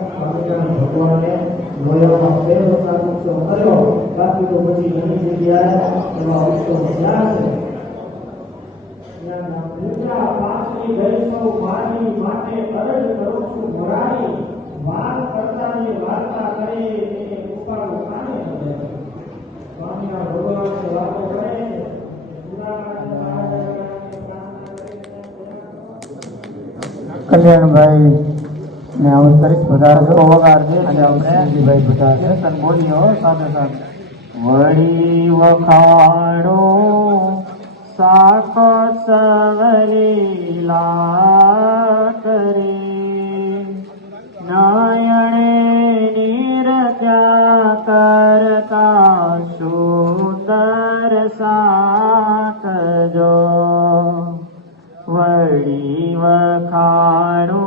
ભગવાને લોયામાં પહેલો સાચો કર્યો બાકી તો પછી ઘણી જગ્યાએ એવા ઉત્સવ થયા છે. પૂજા પાછલી વૈષ્ણવ માની માટે અરજ કરું છું મોરારી વાત કરતાની વાર્તા કરે એને કૃપાળુ કાને મળે. સ્વામીના ભગવાનની વાતો કરે કલ્યાણભાઈ ને અવતરિત પધારજો વગાડજે અને આપણે ભાઈ પધારશે તન બોલ્યો સાથે સાથે વળી વખાણો સાકો સવરીલા કરે નયણે નિરત્યા કરતા સુંદર સાકજો વળી વખાણો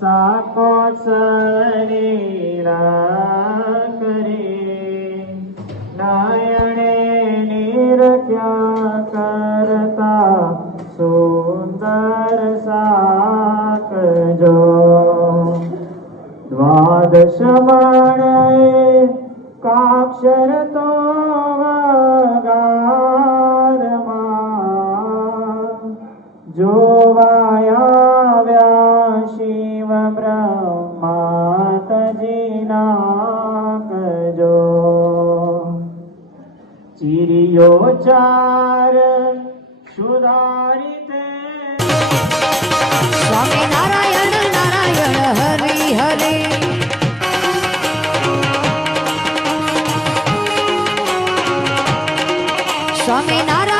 સાકો સરીલા કરે નયણે નિરત્યા કરતા સુંદર સાકજો દ્વાદશ માણે કાક્ષર તો વગારમાં જોવાયા શિવ બ્રહ્મા તજીનાકજો ચિરિયો ચાર સુધારિતે સ્વામી નારાયણ નારાયણ હરિ હરિ સ્વામી નારાયણ